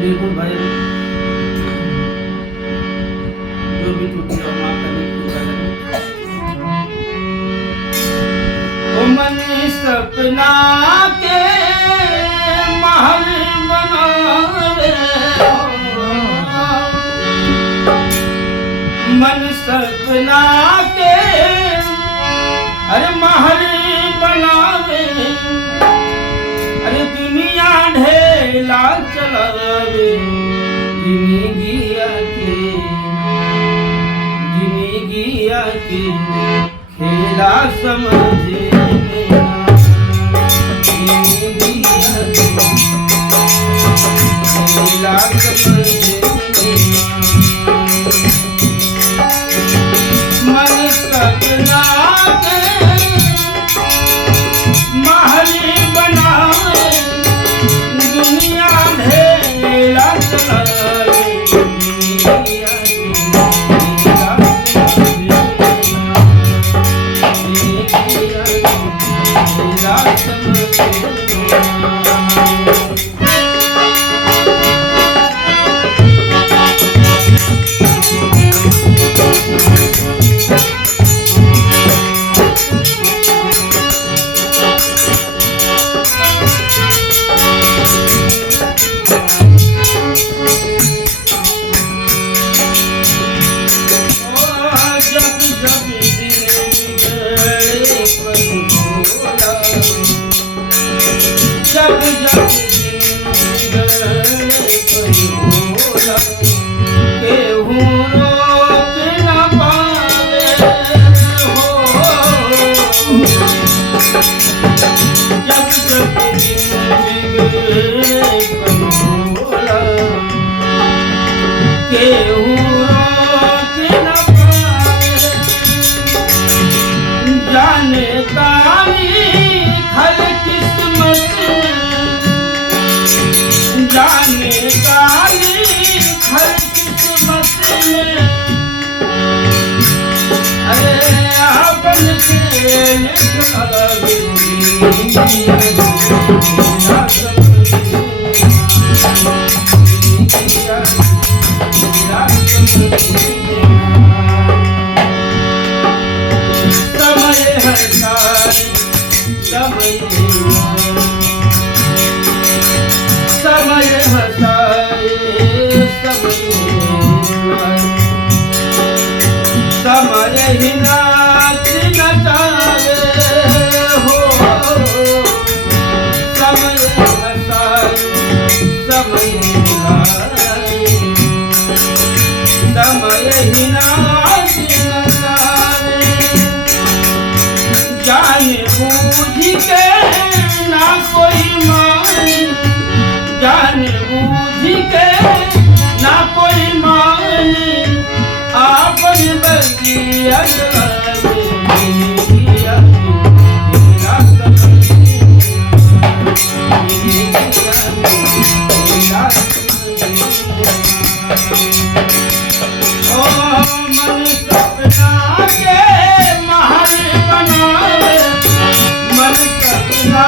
बिल्कुल भाई जो भी टूटी हो माफ करने की कृपा करें। ओ मन सपना के महल बनावे, मन सपना के अरे महल बनावे, अरे दुनिया ढेला चलावे, जिंदगी आके खेला समझे ना, जिंदगी आके खेला समझे ना। मन सपना के महल बनावे, दुनिया ढेला चलावे, जिंदगी आके खेला समझे ना, जिंदगी आके खेला समझे ना। जब जब केहू रोक न पावे हो, जब जब केहू रोक न पावे, जाने काली खल किस्मत में, जाने काली खल किस्मत में, अरे अपन खेल खिलावे, समय है सारी समय हसाए, समय ही नाच नचावे हो, समय हसाए समय गाए, समय ही नाच नचावे, जाने बूझ के ना कोई माने, जाने बूझ के ना कोई माने, आपन बगिया चलावे, जिंदगी आके खेला समझे ना, जिंदगी आके खेला समझे ना। ओ मन सपना के महल बनावे, मन सपना